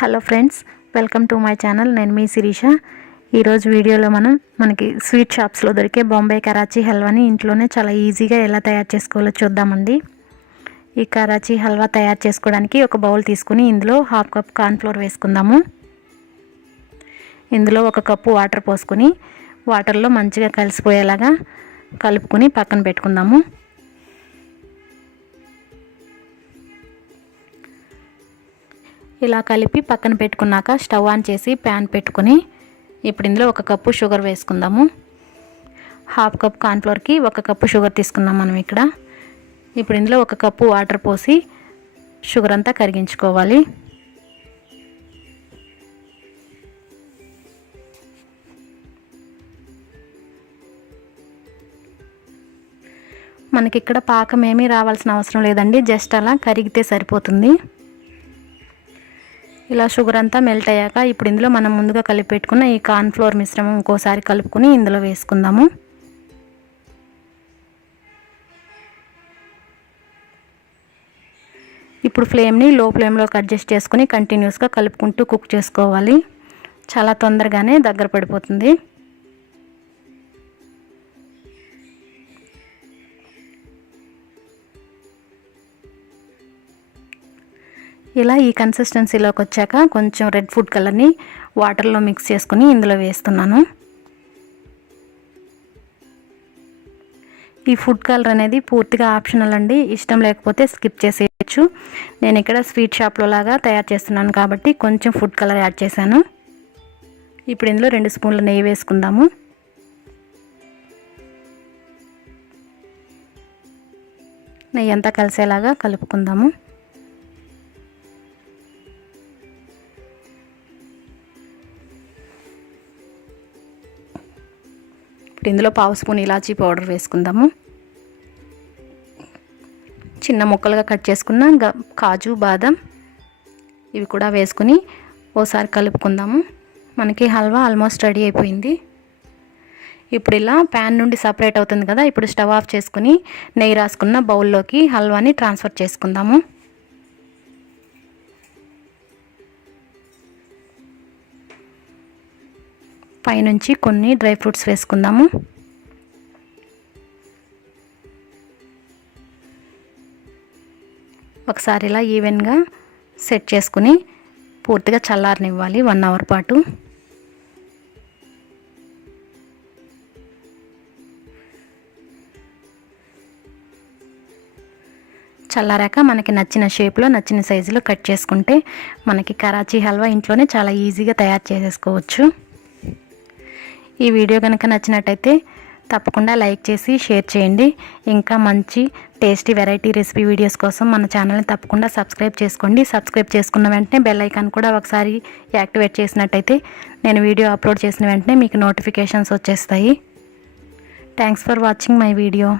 Hello friends, welcome to my channel. నేను మీ శిరీష. ఈరోజు వీడియోలో మనకి స్వీట్ షాప్స్లో దొరికే బాంబే కరాచీ హల్వాని ఇంట్లోనే చాలా ఈజీగా ఎలా తయారు చేసుకోవాలో చూద్దామండి. ఈ కరాచీ హల్వా తయారు చేసుకోవడానికి ఒక బౌల్ తీసుకుని ఇందులో 1/2 కప్ కార్న్ఫ్లోర్ వేసుకుందాము. ఇందులో 1 కప్పు వాటర్ పోసుకొని వాటర్లో మంచిగా కలిసిపోయేలాగా కలుపుకొని పక్కన పెట్టుకుందాము. ఇలా కలిపి పక్కన పెట్టుకున్నాక స్టవ్ ఆన్ చేసి ప్యాన్ పెట్టుకుని ఇప్పుడు ఇందులో 1 కప్పు షుగర్ వేసుకుందాము. 1/2 కప్ కార్న్ఫ్లోర్కి 1 కప్పు షుగర్ తీసుకున్నాం మనం ఇక్కడ. ఇప్పుడు ఇందులో 1 కప్పు వాటర్ పోసి షుగర్ అంతా కరిగించుకోవాలి. మనకి ఇక్కడ పాకం ఏమీ రావాల్సిన అవసరం లేదండి, జస్ట్ అలా కరిగితే సరిపోతుంది. ఇలా షుగర్ అంతా మెల్ట్ అయ్యాక ఇప్పుడు ఇందులో మనం ముందుగా కలిపి పెట్టుకున్న ఈ కార్న్ఫ్లోర్ మిశ్రమం ఇంకోసారి కలుపుకొని ఇందులో వేసుకుందాము. ఇప్పుడు ఫ్లేమ్ని లో ఫ్లేమ్లోకి అడ్జస్ట్ చేసుకుని కంటిన్యూస్గా కలుపుకుంటూ కుక్ చేసుకోవాలి. చాలా తొందరగానే దగ్గర పడిపోతుంది. ఇలా ఈ కన్సిస్టెన్సీలోకి వచ్చాక కొంచెం రెడ్ ఫుడ్ కలర్ని వాటర్లో మిక్స్ చేసుకుని ఇందులో వేస్తున్నాను. ఈ ఫుడ్ కలర్ అనేది పూర్తిగా ఆప్షనల్ అండి, ఇష్టం లేకపోతే స్కిప్ చేసేయచ్చు. నేను ఇక్కడ స్వీట్ షాప్లో లాగా తయారు చేస్తున్నాను కాబట్టి కొంచెం ఫుడ్ కలర్ యాడ్ చేశాను. ఇప్పుడు ఇందులో 2 స్పూన్ల నెయ్యి వేసుకుందాము. నెయ్యి అంతా కలిసేలాగా కలుపుకుందాము. ఇప్పుడు ఇందులో 1/2 స్పూన్ ఇలాచీ పౌడర్ వేసుకుందాము. చిన్న ముక్కలుగా కట్ చేసుకున్న కాజు, బాదం ఇవి కూడా వేసుకుని ఓసారి కలుపుకుందాము. మనకి హల్వా ఆల్మోస్ట్ రెడీ అయిపోయింది. ఇప్పుడు ఇలా ప్యాన్ నుండి సపరేట్ అవుతుంది కదా, ఇప్పుడు స్టవ్ ఆఫ్ చేసుకుని నెయ్యి రాసుకున్న బౌల్లోకి హల్వాని ట్రాన్స్ఫర్ చేసుకుందాము. పైనుంచి కొన్ని డ్రై ఫ్రూట్స్ వేసుకుందాము. ఒకసారి ఇలా ఈవెన్గా సెట్ చేసుకుని పూర్తిగా చల్లారనివ్వాలి 1 అవర్ పాటు. చల్లారాక మనకి నచ్చిన షేప్లో నచ్చిన సైజులో కట్ చేసుకుంటే మనకి కరాచీ హల్వా ఇంట్లోనే చాలా ఈజీగా తయారు చేసేసుకోవచ్చు. ఈ వీడియో కనుక నచ్చినట్టయితే తప్పకుండా లైక్ చేసి షేర్ చేయండి. ఇంకా మంచి టేస్టీ వెరైటీ రెసిపీ వీడియోస్ కోసం మన ఛానల్ని తప్పకుండా సబ్స్క్రైబ్ చేసుకోండి. సబ్స్క్రైబ్ చేసుకున్న వెంటనే బెల్ ఐకాన్ కూడా ఒకసారి యాక్టివేట్ చేసినట్టయితే నేను వీడియో అప్లోడ్ చేసిన వెంటనే మీకు నోటిఫికేషన్స్ వచ్చేస్తాయి. Thanks for watching my video.